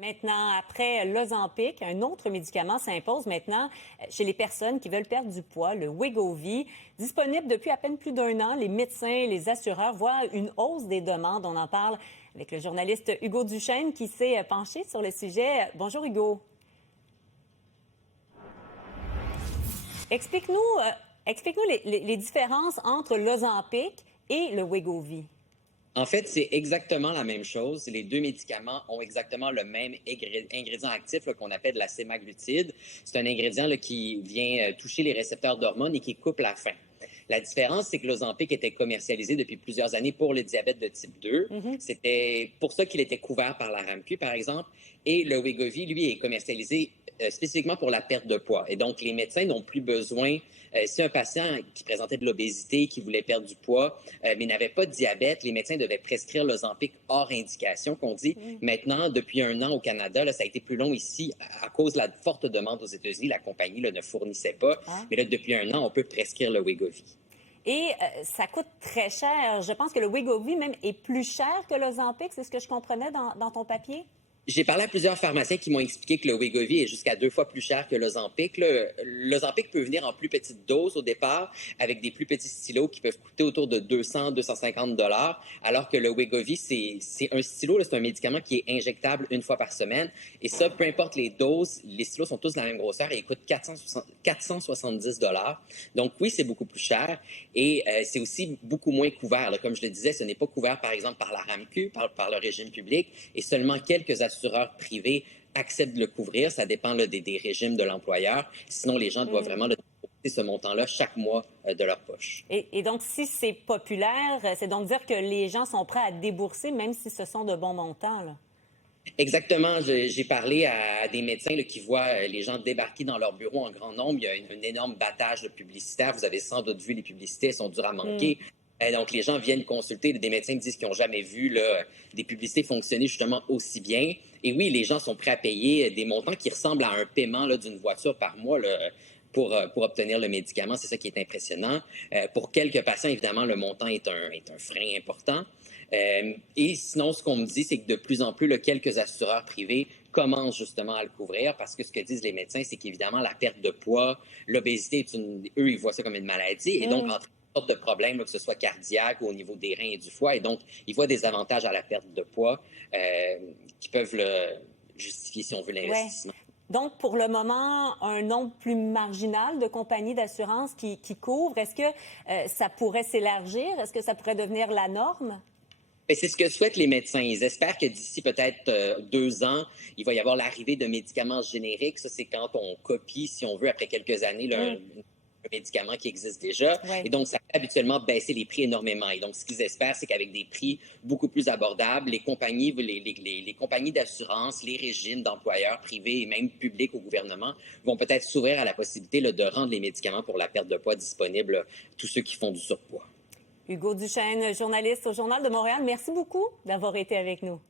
Maintenant, après l'Ozempic, un autre médicament s'impose maintenant chez les personnes qui veulent perdre du poids, le Wegovy. Disponible depuis à peine plus d'un an, les médecins et les assureurs voient une hausse des demandes. On en parle avec le journaliste Hugo Duchesne qui s'est penché sur le sujet. Bonjour Hugo. Explique-nous les différences entre l'Ozempic et le Wegovy. En fait, c'est exactement la même chose. Les deux médicaments ont exactement le même ingrédient actif qu'on appelle la sémaglutide. C'est un ingrédient qui vient toucher les récepteurs d'hormones et qui coupe la faim. La différence, c'est que l'Ozempic était commercialisé depuis plusieurs années pour le diabète de type 2. C'était pour ça qu'il était couvert par la RAMQ, par exemple. Et le Wegovy, lui, est commercialisé spécifiquement pour la perte de poids. Et donc, les médecins n'ont plus besoin, si un patient qui présentait de l'obésité, qui voulait perdre du poids, mais n'avait pas de diabète, les médecins devaient prescrire l'Ozempic hors indication, qu'on dit. Maintenant, depuis un an au Canada, là, ça a été plus long ici à cause de la forte demande aux États-Unis. La compagnie ne fournissait pas. Mais là, depuis un an, on peut prescrire le Wegovy. Et ça coûte très cher. Je pense que le Wegovy même est plus cher que l'Ozempic. C'est ce que je comprenais dans ton papier? J'ai parlé à plusieurs pharmaciens qui m'ont expliqué que le Wegovy est jusqu'à 2 fois plus cher que l'Ozempic. L'Ozempic peut venir en plus petite dose au départ, avec des plus petits stylos qui peuvent coûter autour de 200-250 $, alors que le Wegovy, c'est un stylo, c'est un médicament qui est injectable une fois par semaine. Et ça, peu importe les doses, les stylos sont tous de la même grosseur et ils coûtent 470 $. Donc oui, c'est beaucoup plus cher et c'est aussi beaucoup moins couvert. Là. Comme je le disais, ce n'est pas couvert, par exemple, par la RAMQ, par le régime public, et seulement quelques assureurs privés acceptent de le couvrir. Ça dépend des régimes de l'employeur. Sinon, les gens doivent vraiment débourser ce montant-là chaque mois de leur poche. Et donc, si c'est populaire, c'est donc dire que les gens sont prêts à débourser, même si ce sont de bons montants, là. Exactement. J'ai parlé à des médecins qui voient les gens débarquer dans leur bureau en grand nombre. Il y a un énorme battage publicitaire. Vous avez sans doute vu les publicités, elles sont dures à manquer. Donc, les gens viennent consulter. Des médecins disent qu'ils n'ont jamais vu des publicités fonctionner justement aussi bien. Et oui, les gens sont prêts à payer des montants qui ressemblent à un paiement d'une voiture par mois pour obtenir le médicament. C'est ça qui est impressionnant. Pour quelques patients, évidemment, le montant est un frein important. Et sinon, ce qu'on me dit, c'est que de plus en plus, quelques assureurs privés commencent justement à le couvrir parce que ce que disent les médecins, c'est qu'évidemment, la perte de poids, l'obésité, eux, ils voient ça comme une maladie. Et donc, entre sortes de problèmes, que ce soit cardiaque ou au niveau des reins et du foie. Et donc, ils voient des avantages à la perte de poids qui peuvent justifier, si on veut, l'investissement. Ouais. Donc, pour le moment, un nombre plus marginal de compagnies d'assurance qui couvrent. Est-ce que ça pourrait s'élargir? Est-ce que ça pourrait devenir la norme? Et c'est ce que souhaitent les médecins. Ils espèrent que d'ici peut-être 2 ans, il va y avoir l'arrivée de médicaments génériques. Ça, c'est quand on copie, si on veut, après quelques années, un médicament qui existe déjà. Ouais. Et donc, ça fait habituellement baisser les prix énormément. Et donc, ce qu'ils espèrent, c'est qu'avec des prix beaucoup plus abordables, les compagnies, les compagnies d'assurance, les régimes d'employeurs privés et même publics au gouvernement vont peut-être s'ouvrir à la possibilité de rendre les médicaments pour la perte de poids disponibles à tous ceux qui font du surpoids. Hugo Duchesne, journaliste au Journal de Montréal, merci beaucoup d'avoir été avec nous.